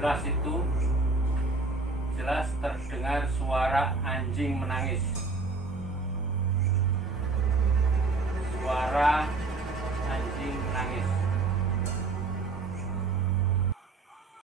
11 itu jelas terdengar suara anjing menangis. Suara anjing menangis.